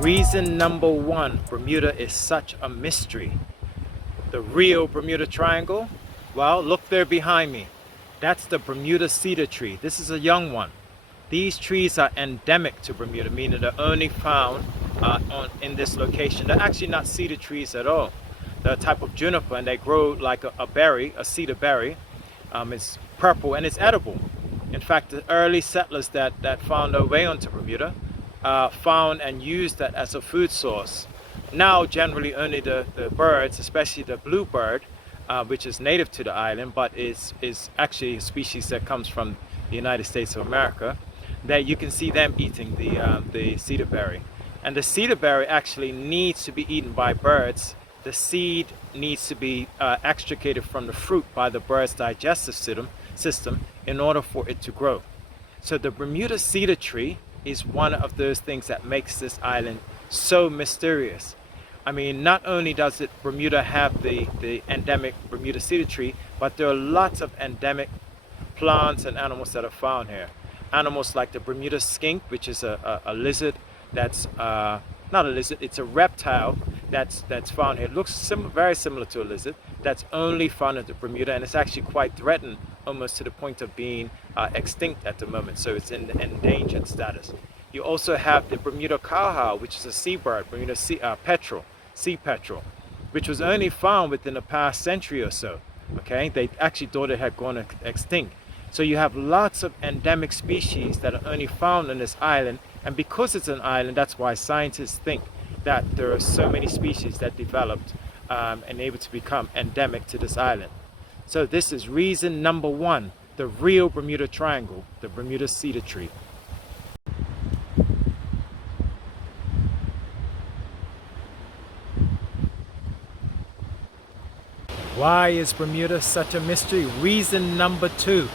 Reason number one, Bermuda is such a mystery. The real Bermuda Triangle, well, look there behind me. That's the Bermuda cedar tree. This is a young one. These trees are endemic to Bermuda, meaning they're only found in this location. They're actually not cedar trees at all. They're a type of juniper, and they grow like a berry, a cedar berry. It's purple and it's edible. In fact, the early settlers that found their way onto Bermuda found and used that as a food source. Now, generally, only the birds, especially the bluebird, which is native to the island, but is actually a species that comes from the United States of America, that you can see them eating the cedar berry. And the cedar berry actually needs to be eaten by birds. The seed needs to be extricated from the fruit by the bird's digestive system in order for it to grow. So the Bermuda cedar tree is one of those things that makes this island so mysterious. I mean, not only does Bermuda have the endemic Bermuda cedar tree, but there are lots of endemic plants and animals that are found here. Animals like the Bermuda skink, which is a lizard that's not a lizard, it's a reptile that's found here. It looks very similar to a lizard. That's only found in Bermuda, and it's actually quite threatened, almost to the point of being extinct at the moment. So it's in endangered status. You also have the Bermuda cowhide, which is a seabird, Bermuda sea petrel, which was only found within the past century or so. Okay, they actually thought it had gone extinct. So you have lots of endemic species that are only found on this island, and because it's an island, that's why scientists think that there are so many species that developed and able to become endemic to this island. So this is reason number one, the real Bermuda Triangle, the Bermuda cedar tree. Why is Bermuda such a mystery? Reason number two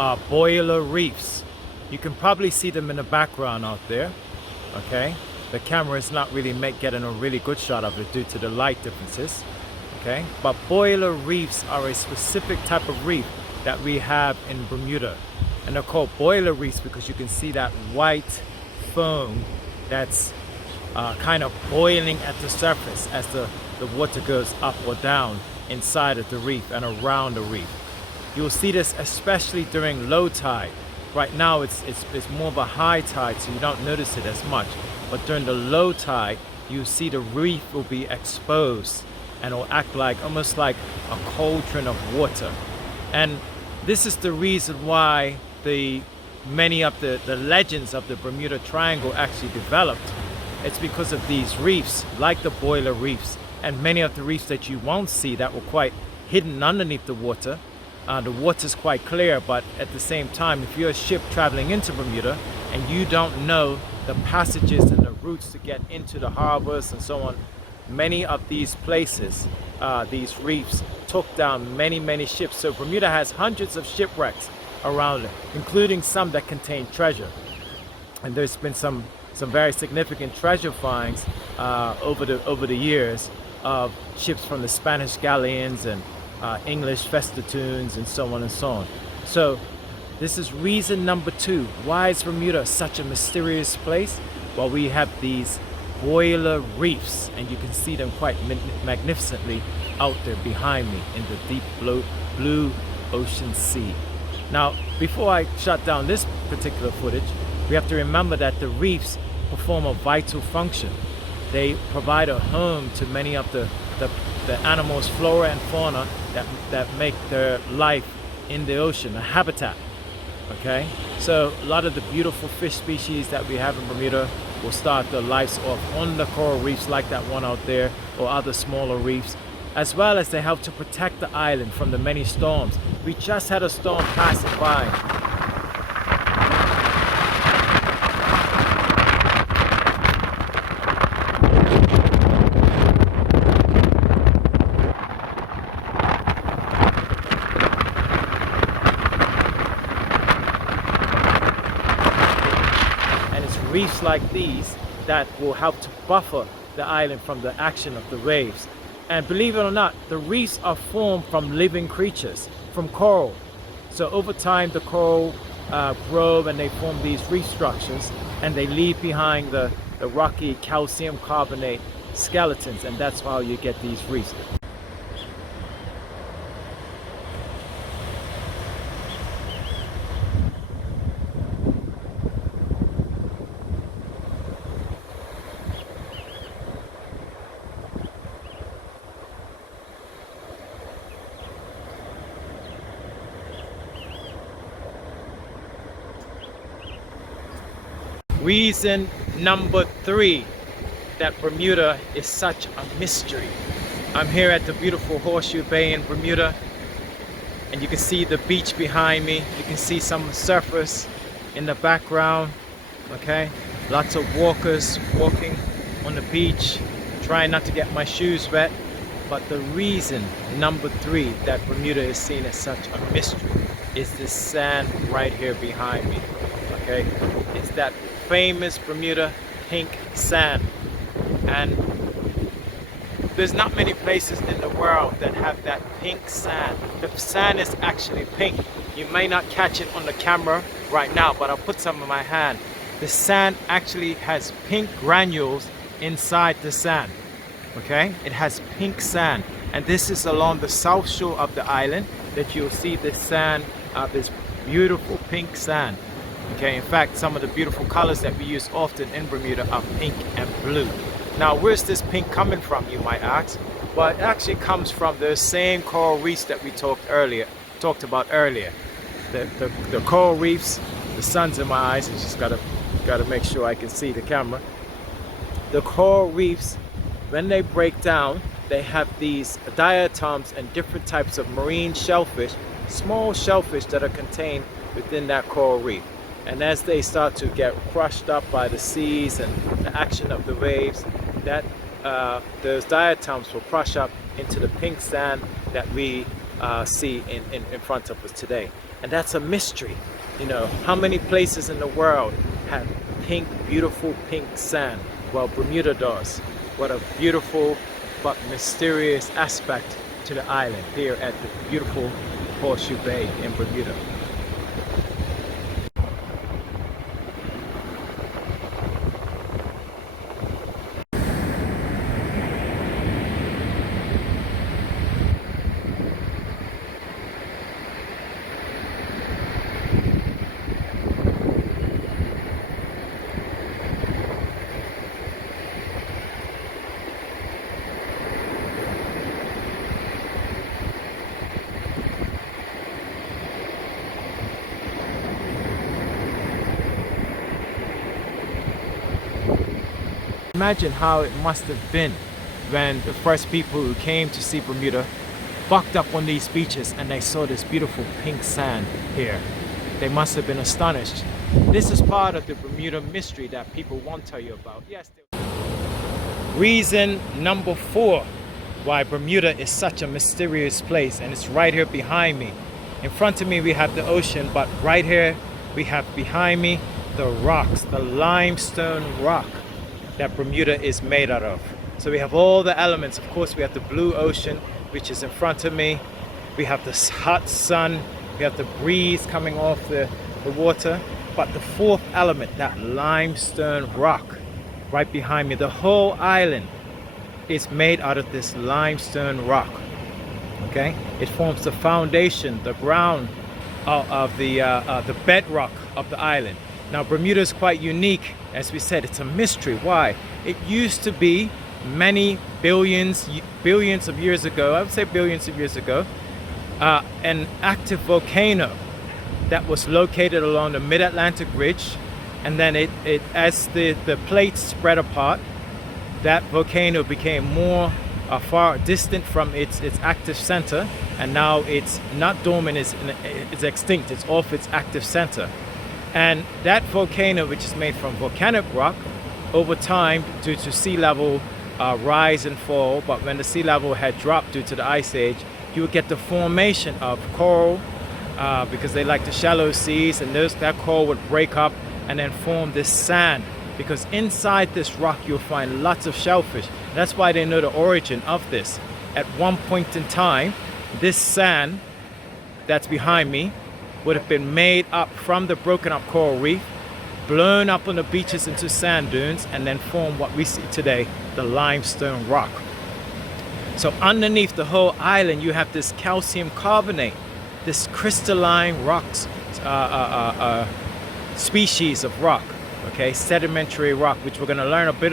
are boiler reefs. You can probably see them in the background out there. Okay, the camera is not really getting a really good shot of it due to the light differences. Okay, but boiler reefs are a specific type of reef that we have in Bermuda, and they're called boiler reefs because you can see that white foam that's kind of boiling at the surface as the water goes up or down inside of the reef and around the reef. You'll see this especially during low tide. Right now it's more of a high tide, so you don't notice it as much. But during the low tide, you see the reef will be exposed and it'll act like almost like a cauldron of water. And this is the reason why many of the legends of the Bermuda Triangle actually developed. It's because of these reefs, like the boiler reefs, and many of the reefs that you won't see that were quite hidden underneath the water. The water's quite clear, but at the same time, if you're a ship traveling into Bermuda and you don't know the passages and the routes to get into the harbors and so on, many of these places, these reefs, took down many ships. So Bermuda has hundreds of shipwrecks around it, including some that contain treasure. And there's been some very significant treasure finds over the years of ships from the Spanish galleons and English festoons and so on and so on. So this is reason number two. Why is Bermuda such a mysterious place? Well, we have these boiler reefs, and you can see them quite magnificently out there behind me in the deep blue ocean sea. Now, before I shut down this particular footage, we have to remember that the reefs perform a vital function. They provide a home to many of the animals, flora and fauna that make their life in the ocean, a habitat. Okay, so a lot of the beautiful fish species that we have in Bermuda will start their lives off on the coral reefs like that one out there, or other smaller reefs, as well as they help to protect the island from the many storms. We just had a storm passing by. Reefs like these that will help to buffer the island from the action of the waves. And believe it or not, the reefs are formed from living creatures, from coral. So over time the coral grow and they form these reef structures, and they leave behind the the rocky calcium carbonate skeletons, and that's how you get these reefs. Reason number 3 that Bermuda is such a mystery. I'm here at the beautiful Horseshoe Bay in Bermuda, and you can see the beach behind me. You can see some surfers in the background, okay? Lots of walkers walking on the beach, trying not to get my shoes wet. But the reason number 3 that Bermuda is seen as such a mystery is this sand right here behind me, okay? It's that famous Bermuda pink sand, and there's not many places in the world that have that pink sand. The sand is actually pink. You may not catch it on the camera right now, but I'll put some in my hand. The sand actually has pink granules inside the sand, okay? It has pink sand, and this is along the south shore of the island that you'll see this sand, this beautiful pink sand. Okay, in fact, some of the beautiful colors that we use often in Bermuda are pink and blue. Now, where's this pink coming from, you might ask? Well, it actually comes from the same coral reefs that we talked about earlier. The coral reefs, the sun's in my eyes, I just gotta make sure I can see the camera. The coral reefs, when they break down, they have these diatoms and different types of marine shellfish, small shellfish that are contained within that coral reef. And as they start to get crushed up by the seas and the action of the waves, those diatoms will crush up into the pink sand that we see in front of us today. And that's a mystery. You know, how many places in the world have pink, beautiful pink sand? Well, Bermuda does. What a beautiful but mysterious aspect to the island here at the beautiful Horseshoe Bay in Bermuda. Imagine how it must have been when the first people who came to see Bermuda bucked up on these beaches and they saw this beautiful pink sand here. They must have been astonished. This is part of the Bermuda mystery that people won't tell you about. Yes. Reason number 4 why Bermuda is such a mysterious place, and it's right here behind me. In front of me we have the ocean, but right here we have behind me the rocks, the limestone rock that Bermuda is made out of. So we have all the elements. Of course, we have the blue ocean, which is in front of me. We have the hot sun. We have the breeze coming off the water. But the 4th element, that limestone rock right behind me, the whole island is made out of this limestone rock. Okay, it forms the foundation, the ground of the bedrock of the island. Now, Bermuda is quite unique. As we said, it's a mystery. Why? It used to be many billions of years ago, I would say billions of years ago, an active volcano that was located along the mid-Atlantic ridge, and then as the plates spread apart, that volcano became more far distant from its active center, and now it's not dormant, it's extinct, it's off its active center. And that volcano, which is made from volcanic rock, over time, due to sea level rise and fall, but when the sea level had dropped due to the ice age, you would get the formation of coral, because they like the shallow seas, and that coral would break up and then form this sand, because inside this rock you'll find lots of shellfish. That's why they know the origin of this. At one point in time, this sand that's behind me would have been made up from the broken up coral reef, blown up on the beaches into sand dunes, and then form what we see today, the limestone rock. So underneath the whole island, you have this calcium carbonate, this crystalline rocks, species of rock, okay, sedimentary rock, which we're going to learn a bit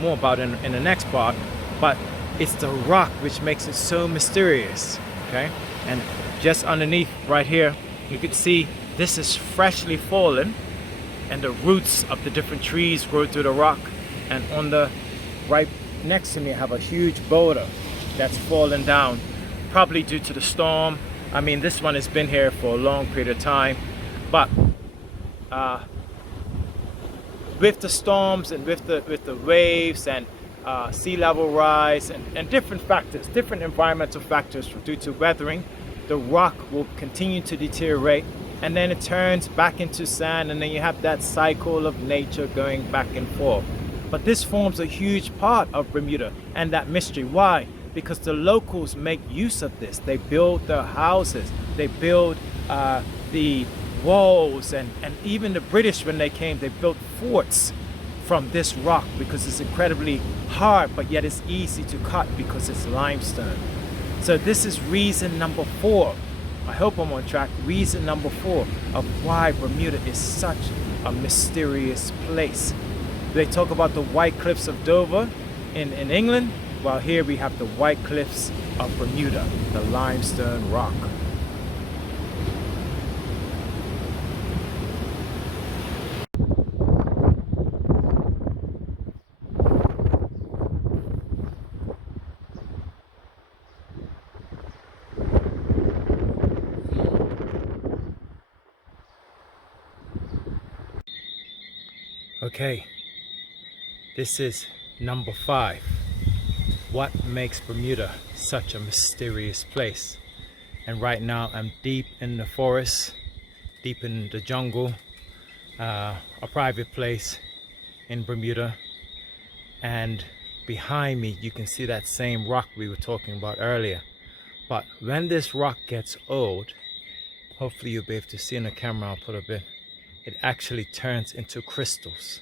more about in the next part. But it's the rock which makes it so mysterious, okay? And just underneath right here, you can see this is freshly fallen, and the roots of the different trees grow through the rock. And on the right next to me, I have a huge boulder that's fallen down, probably due to the storm. I mean, this one has been here for a long period of time, but with the storms and with the waves and sea level rise and different factors, different environmental factors due to weathering, the rock will continue to deteriorate, and then it turns back into sand, and then you have that cycle of nature going back and forth. But this forms a huge part of Bermuda and that mystery. Why? Because the locals make use of this. They build their houses, they build the walls, and even the British, when they came, they built forts from this rock because it's incredibly hard, but yet it's easy to cut because it's limestone. So this is reason number 4. I hope I'm on track. Reason number 4 of why Bermuda is such a mysterious place. They talk about the white cliffs of Dover in England. Well, here we have the white cliffs of Bermuda, the limestone rock. Okay, this is number 5. What makes Bermuda such a mysterious place? And right now I'm deep in the forest, deep in the jungle, a private place in Bermuda. And behind me you can see that same rock we were talking about earlier. But when this rock gets old, hopefully you'll be able to see in the camera, I'll put a bit, it actually turns into crystals.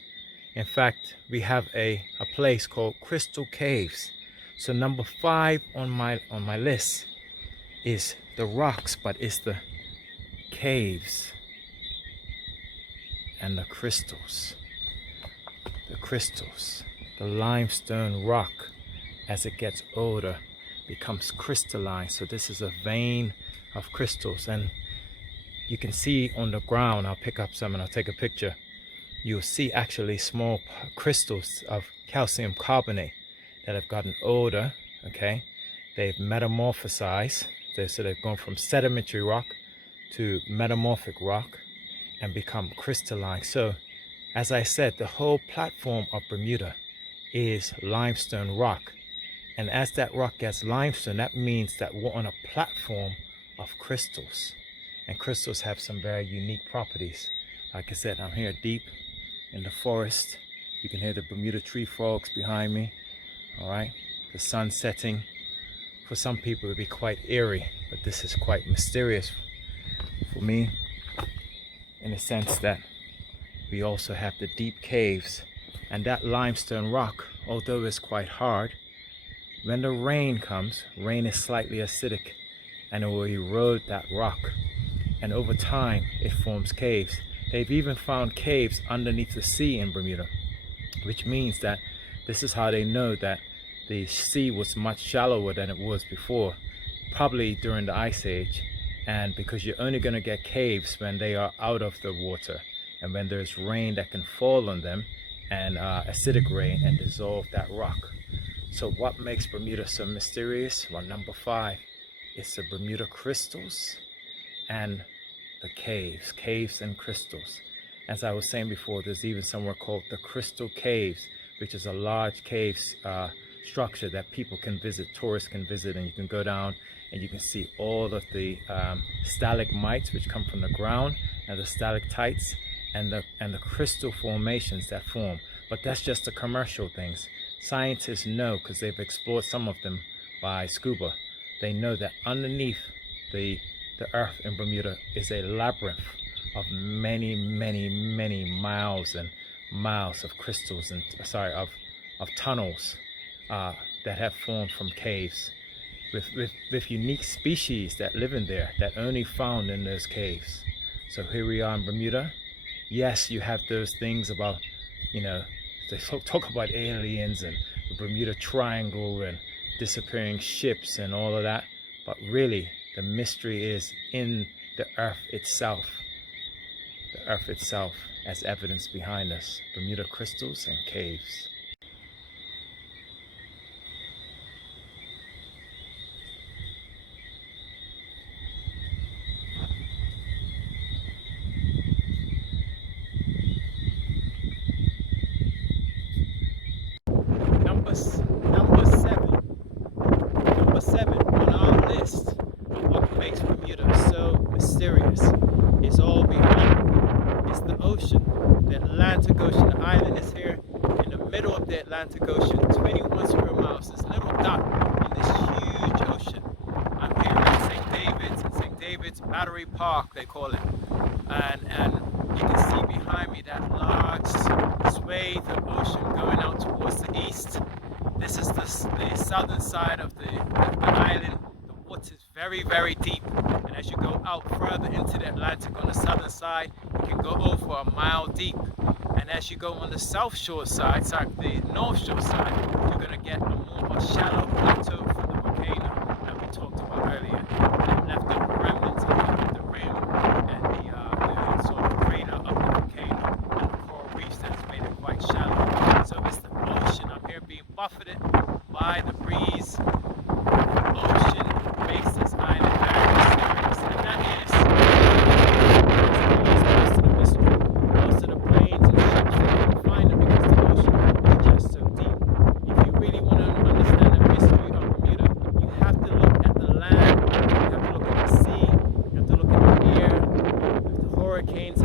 In fact, we have a place called Crystal Caves. So number 5 on my list is the rocks, but it's the caves and the crystals. The crystals, the limestone rock, as it gets older, becomes crystalline. So this is a vein of crystals, and you can see on the ground, I'll pick up some and I'll take a picture. You'll see actually small crystals of calcium carbonate that have gotten older, okay? They've metamorphosized, so they've gone from sedimentary rock to metamorphic rock and become crystalline. So, as I said, the whole platform of Bermuda is limestone rock. And as that rock gets limestone, that means that we're on a platform of crystals. And crystals have some very unique properties. Like I said, I'm here deep in the forest. You can hear the Bermuda tree frogs behind me. All right, the sun setting. For some people it would be quite eerie, but this is quite mysterious for me, in the sense that we also have the deep caves, and that limestone rock, although it's quite hard, when the rain comes, rain is slightly acidic and it will erode that rock, and over time it forms caves. They've even found caves underneath the sea in Bermuda, which means that this is how they know that the sea was much shallower than it was before, probably during the Ice Age. And because you're only going to get caves when they are out of the water, and when there's rain that can fall on them, and acidic rain, and dissolve that rock. So what makes Bermuda so mysterious? Well, number 5 is the Bermuda crystals and the caves and crystals. As I was saying before, there's even somewhere called the Crystal Caves, which is a large cave structure that people can visit, tourists can visit, and you can go down and you can see all of the stalagmites which come from the ground, and the stalactites, and the crystal formations that form. But that's just the commercial things. Scientists know, because they've explored some of them by scuba, they know that underneath the earth in Bermuda is a labyrinth of many, many, many miles and miles of crystals and of tunnels that have formed from caves with unique species that live in there that only found in those caves. So here we are in Bermuda. Yes, you have those things about, you know, they talk about aliens and the Bermuda Triangle and disappearing ships and all of that, but really the mystery is in the earth itself. The earth itself as evidence behind us. Bermuda crystals and caves. Number seven. Number seven on our list of what makes Bermuda so mysterious is all behind. It's the ocean, the Atlantic Ocean. The island is here in the middle of the Atlantic Ocean, 21 square miles. This little dot in this huge ocean. I'm here in St. David's Battery Park, they call it. And you can see behind me that large swathe of ocean going out towards the east. This is the southern side of the island. The water is very, very deep. And as you go out further into the Atlantic on the southern side, you can go over a mile deep. And as you go on the south shore side, the north shore side, you're going to get a more shallow plateau from the volcano that we talked about earlier. That left over remnants of the rim and the sort of crater of the volcano and the coral reefs that's made it quite shallow. So it's the ocean. I'm here being buffeted by the breeze. The ocean makes this island very mysterious, and that is most of the mystery. Most of the planes and ships, they couldn't find them because the ocean is just so deep. If you really want to understand the mystery of Bermuda, you have to look at the land, you have to look at the sea, you have to look at the air, the hurricanes